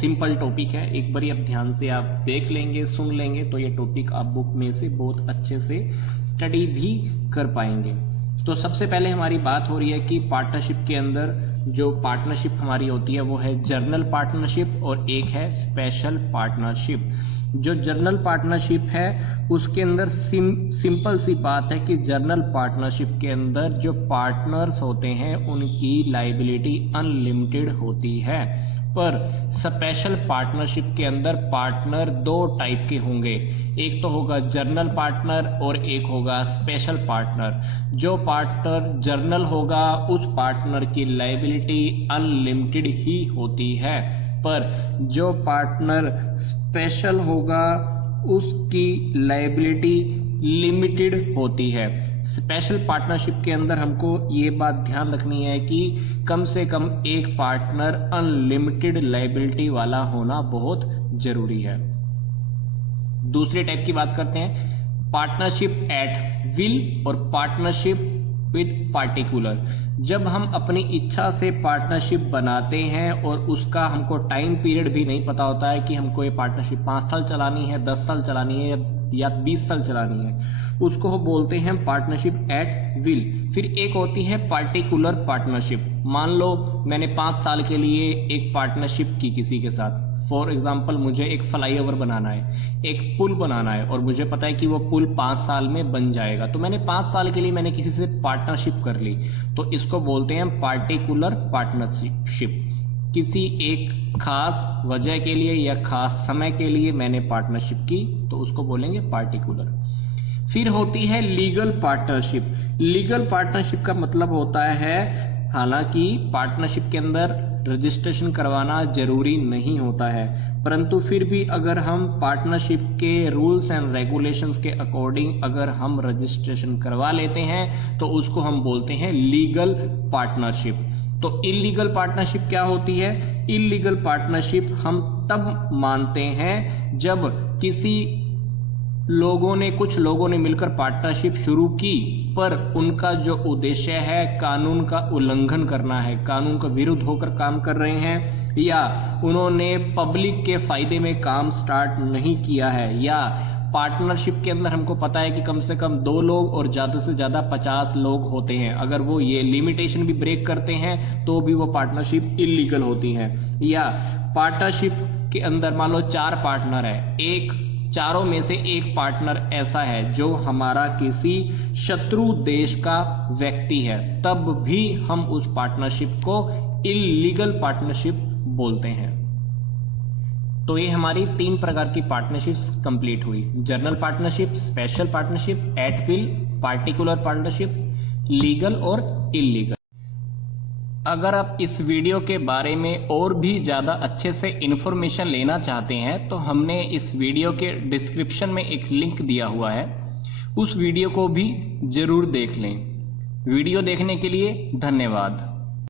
Simple topic है, एक बार आप ध्यान से आप देख लेंगे, सुन लेंगे तो ये टॉपिक आप बुक में से बहुत अच्छे से स्टडी भी कर पाएंगे। तो सबसे पहले हमारी बात हो रही है कि पार्टनरशिप के अंदर जो पार्टनरशिप हमारी होती है वो है जर्नल पार्टनरशिप और एक है स्पेशल पार्टनरशिप। जो जर्नल पार्टनरशिप है उसके अंदर सिंपल सी बात है कि जर्नल पार्टनरशिप के अंदर जो पार्टनर्स होते हैं उनकी लायबिलिटी अनलिमिटेड होती है, पर स्पेशल पार्टनरशिप के अंदर पार्टनर दो टाइप के होंगे, एक तो होगा जर्नल पार्टनर और एक होगा स्पेशल पार्टनर। जो पार्टनर जर्नल होगा उस पार्टनर की लायबिलिटी अनलिमिटेड ही होती है, पर जो पार्टनर स्पेशल होगा उसकी लायबिलिटी लिमिटेड होती है। स्पेशल पार्टनरशिप के अंदर हमको ये बात ध्यान रखनी है कि कम से कम एक पार्टनर अनलिमिटेड लायबिलिटी वाला होना बहुत जरूरी है। दूसरे टाइप की बात करते हैं, पार्टनरशिप एट विल और पार्टनरशिप विद पार्टिकुलर। जब हम अपनी इच्छा से पार्टनरशिप बनाते हैं और उसका हमको टाइम पीरियड भी नहीं पता होता है कि हमको ये पार्टनरशिप 5 साल चलानी है, 10 साल चलानी है या 20 साल चलानी है, उसको बोलते हैं पार्टनरशिप एट विल। फिर एक होती है पार्टिकुलर पार्टनरशिप। मान लो मैंने 5 साल के लिए एक पार्टनरशिप की किसी के साथ, फॉर एग्जाम्पल मुझे एक फ्लाईओवर बनाना है, एक पुल बनाना है और मुझे पता है कि वो पुल 5 साल में बन जाएगा, तो मैंने 5 साल के लिए मैंने किसी से पार्टनरशिप कर ली, तो इसको बोलते हैं पार्टिकुलर पार्टनरशिप। किसी एक खास वजह के लिए या खास समय के लिए मैंने पार्टनरशिप की तो उसको बोलेंगे पार्टिकुलर। फिर होती है लीगल पार्टनरशिप। लीगल पार्टनरशिप का मतलब होता है, हालांकि पार्टनरशिप के अंदर रजिस्ट्रेशन करवाना जरूरी नहीं होता है, परंतु फिर भी अगर हम पार्टनरशिप के रूल्स एंड रेगुलेशंस के अकॉर्डिंग अगर हम रजिस्ट्रेशन करवा लेते हैं तो उसको हम बोलते हैं लीगल पार्टनरशिप। तो इलीगल पार्टनरशिप क्या होती है? इलीगल पार्टनरशिप हम तब मानते हैं जब कुछ लोगों ने मिलकर पार्टनरशिप शुरू की, पर उनका जो उद्देश्य है कानून का उल्लंघन करना है, कानून के विरुद्ध होकर काम कर रहे हैं, या उन्होंने पब्लिक के फायदे में काम स्टार्ट नहीं किया है, या पार्टनरशिप के अंदर हमको पता है कि कम से कम 2 लोग और ज़्यादा से ज़्यादा 50 लोग होते हैं, अगर वो ये लिमिटेशन भी ब्रेक करते हैं तो भी वो पार्टनरशिप इलीगल होती है। या पार्टनरशिप के अंदर मान लो 4 पार्टनर है, चारों में से एक पार्टनर ऐसा है जो हमारा किसी शत्रु देश का व्यक्ति है, तब भी हम उस पार्टनरशिप को इलीगल पार्टनरशिप बोलते हैं। तो ये हमारी 3 प्रकार की पार्टनरशिप्स कंप्लीट हुई, general partnership, special partnership, at will, particular partnership, legal और इलीगल। अगर आप इस वीडियो के बारे में और भी ज़्यादा अच्छे से इन्फॉर्मेशन लेना चाहते हैं तो हमने इस वीडियो के डिस्क्रिप्शन में एक लिंक दिया हुआ है, उस वीडियो को भी ज़रूर देख लें। वीडियो देखने के लिए धन्यवाद।